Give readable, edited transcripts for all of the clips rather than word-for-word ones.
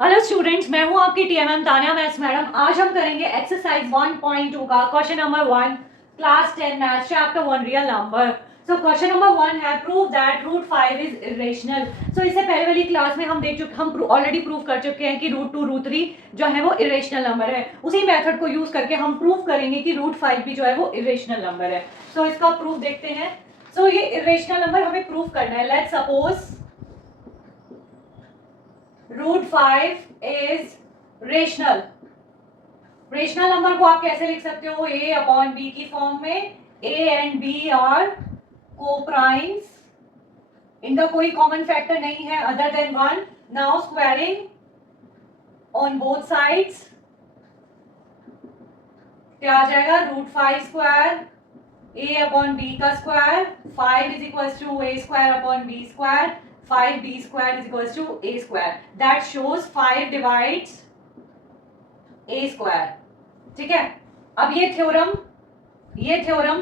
Hello students, मैं हूं आपकी टीएमएम तानिया मैथ्स मैडम। आज हम करेंगे एक्सरसाइज 1.2 का question number 1, class 10 maths chapter 1 real number. So question number 1 है prove that root 5 is irrational. So इससे पहले वाली क्लास में हम ऑलरेडी प्रूव कर चुके हैं कि रूट 2 रूट 3 जो है वो इरेशनल नंबर है। उसी मेथड को यूज करके हम प्रूव करेंगे कि रूट 5 भी जो है वो इरेशनल नंबर है। सो इसका प्रूफ देखते हैं। सो ये इरेशनल नंबर हमें प्रूव करना है। Let's suppose root 5 is rational. Rational number को आप कैसे लिख सकते हो? a अपॉन बी की फॉर्म में। a and b are coprimes, इनका कोई कॉमन फैक्टर नहीं है other than 1। Now squaring on both sides क्या आ जाएगा? Root 5 square a upon b का square. 5 is equal to a square upon b square. 5b square is equals to a square. That shows 5 divides a square. ठीक है, अब ये theorem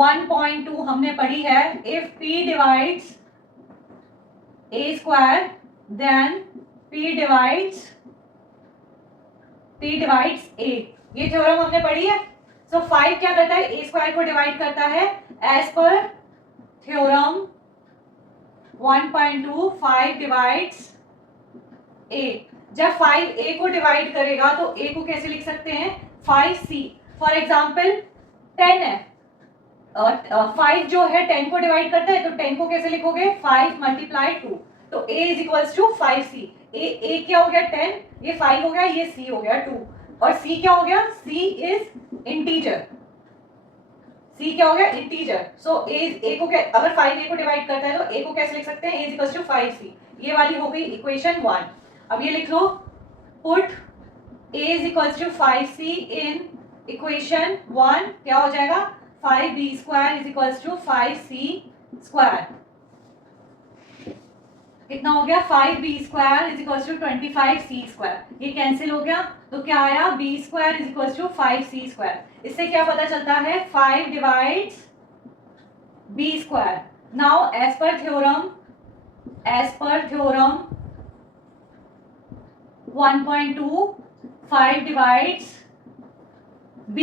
1.2 हमने पढ़ी है। If p divides a square, then p divides a. ये theorem हमने पढ़ी है। So 5 क्या करता है? a square को डिवाइड करता है। As per theorem 1.2 5 divides a। जब 5 a को डिवाइड करेगा तो a को कैसे लिख सकते हैं? 5c। फॉर एग्जाम्पल 10 है, 5 जो है 10 को डिवाइड करता है, तो 10 को कैसे लिखोगे? 5 मल्टीप्लाई 2, तो a is equals to 5c। a क्या हो गया? 10, ये 5 हो गया, ये c हो गया 2, और c क्या हो गया? c is integer. c क्या हो गया? इंटीजर। सो a को अगर 5 a को डिवाइड करता है तो a को कैसे लिख सकते हैं? a equals to 5c। ये वाली हो गई इक्वेशन 1। अब ये लिख लो, put a is equals to 5c in equation 1। क्या हो जाएगा? 5b square is equals to 5c square. कितना हो गया? 5b square is equals to 25c square. ये कैंसिल हो गया, तो क्या आया? b square is equals to 5c square. इससे क्या पता चलता है? 5 divides b square. Now as per theorem 1.2 5 divides b।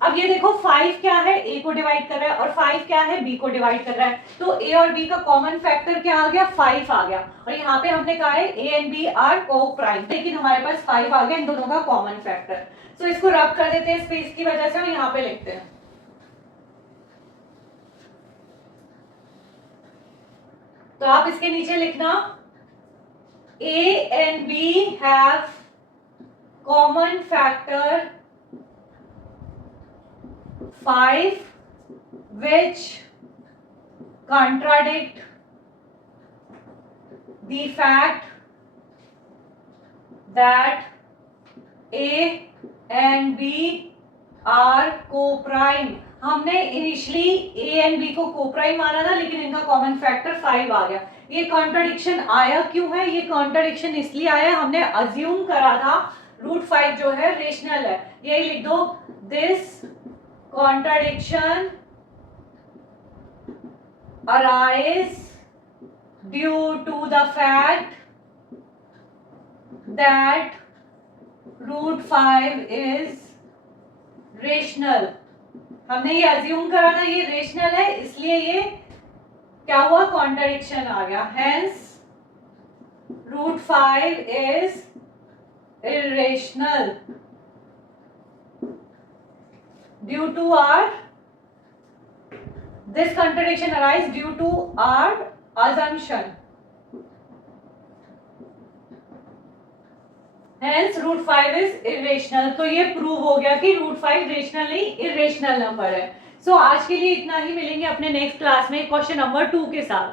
अब ये देखो 5 क्या है? a को डिवाइड कर रहा है, और 5 क्या है? b को डिवाइड कर रहा है। तो a और b का कॉमन फैक्टर क्या आ गया? 5 आ गया। और यहाँ पे हमने कहा है a and b are coprime, लेकिन हमारे पास 5 आ गया इन दोनों का कॉमन फैक्टर। तो इसको रब कर देते हैं स्पेस की वजह से, हम यहाँ पे लिखते हैं। तो आप इसके नीचे लिखना a and b have common factor 5 which contradict the fact that a and b are co-prime। हमने इनिशियली a एंड b को को-प्राइम माना था, लेकिन इनका कॉमन फैक्टर 5 आ गया। ये कॉन्ट्रडिक्शन आया क्यों है? ये कॉन्ट्रडिक्शन इसलिए आया, हमने अज्यूम करा था रूट 5 जो है रेशनल है। यही लिख दो, this contradiction arise due to the fact that root 5 is rational। हमने ये अज्यूम करा था ये रेशनल है, इसलिए ये क्या हुआ? कॉन्ट्रडिक्शन आ गया। Hence root 5 is irrational due to our this contradiction arise due to our assumption। Hence root 5 is irrational। तो ये प्रूव हो गया कि रूट 5 रेशनल नहीं इरेशनल नंबर है। सो आज के लिए इतना ही, मिलेंगे अपने नेक्स्ट क्लास में क्वेश्चन नंबर 2 के साथ।